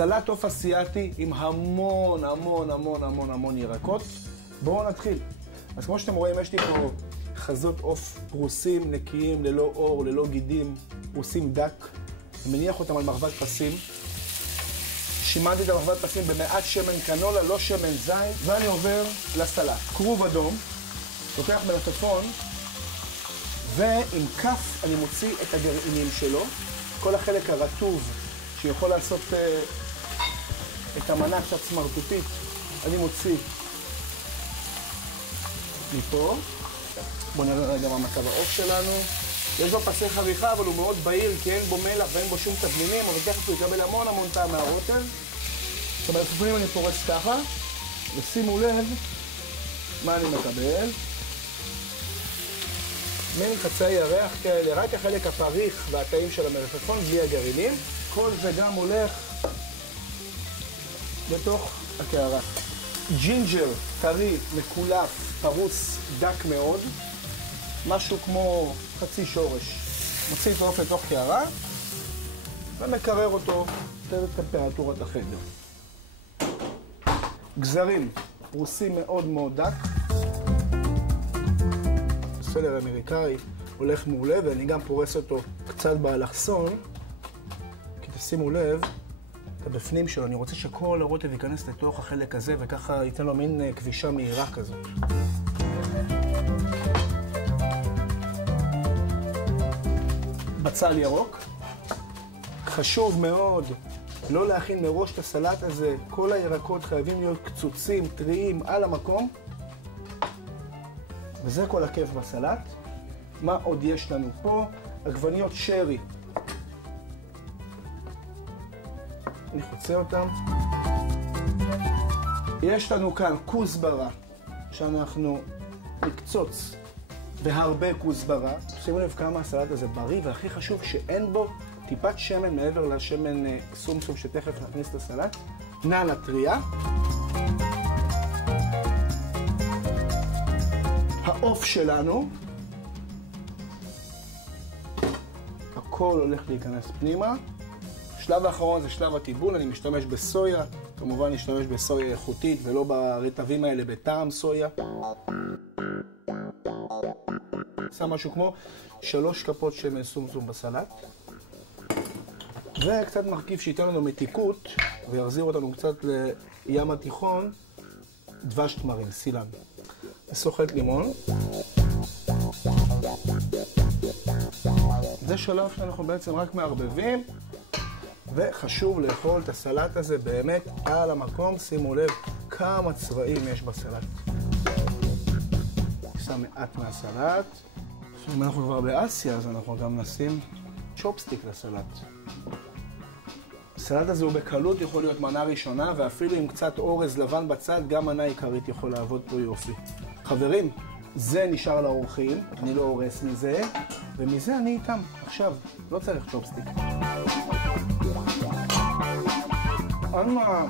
סלט עוף אסיאתי עם המון המון המון המון המון ירקות. בואו נתחיל. אז כמו שאתם רואים, יש לי פה חזות עוף פרוסים נקיים, ללא אור, ללא גידים, פרוסים דק. אני מניח אותם על מרבד פסים. שימנתי את המרבד פסים במעט שמן קנולה, לא שמן זית, ואני עובר לסלט. כרוב אדום, לוקח מלפפון, ועם כף אני מוציא את הגרעינים שלו. כל החלק הרטוב שיכול לעשות את המנה קצת סמרטוטית, אני מוציא מפה. בואו נראה רגע מה מצב העוף שלנו. יש בו פסי חריכה, אבל הוא מאוד בהיר, כי אין בו מלח ואין בו שום תבלינים, אבל תכף הוא יקבל המון המון טעם מהרוטב. עכשיו, במלפפונים אני פורס ככה, ושימו לב מה אני מקבל. מין חצאי ירח כאלה, רק החלק הפריך והטעים של המלפפון, בלי הגרעינים. כל זה גם הולך בתוך הקערה. ג'ינג'ר, טרי, מקולף, פרוס, דק מאוד. משהו כמו חצי שורש. מוציא את העוף לתוך קערה ומקרר אותו בטמפרטורת החדר. גזרים, פרוסים מאוד מאוד דק. סלר אמריקאי הולך מעולה, ואני גם פורס אותו קצת באלכסון, כי תשימו לב, את הבפנים שלו, אני רוצה שכל הרוטב ייכנס לתוך החלק הזה, וככה ייתן לו מין כבישה מהירה כזאת. בצל ירוק. חשוב מאוד לא להכין מראש את הסלט הזה. כל הירקות חייבים להיות קצוצים, טריים, על המקום. וזה כל הכיף בסלט. מה עוד יש לנו פה? עגבניות שרי. אני חוצה אותם. יש לנו כאן כוסברה, שאנחנו נקצוץ בהרבה כוסברה. שימו לב כמה הסלט הזה בריא, והכי חשוב שאין בו טיפת שמן מעבר לשמן סומסום שתכף נכניס את הסלט. נענה טריה. העוף שלנו. הכל הולך להיכנס פנימה. השלב האחרון זה שלב הטיבול, אני משתמש בסויה. כמובן אני משתמש בסויה איכותית ולא ברטבים האלה בטעם סויה. שם משהו כמו 3 כפות שמן סומסום בסלט. וקצת מרכיב שייתן לנו מתיקות ויחזיר אותנו קצת לים התיכון, דבש תמרים, סילן. וסוחט לימון. זה שלב שאנחנו בעצם רק מערבבים, וחשוב לאכול את הסלט הזה באמת על המקום. שימו לב כמה צבעים יש בסלט. שם מעט מהסלט. אם אנחנו כבר באסיה, אז אנחנו גם נשים צ'ופסטיק לסלט. הסלט הזה הוא בקלות יכול להיות מנה ראשונה, ואפילו עם קצת אורז לבן בצד, גם מנה עיקרית יכול לעבוד פה יופי. חברים, זה נשאר לאורחים, אני לא הורס מזה, ומזה אני איתם. עכשיו, לא צריך צ'ופסטיק. אמה.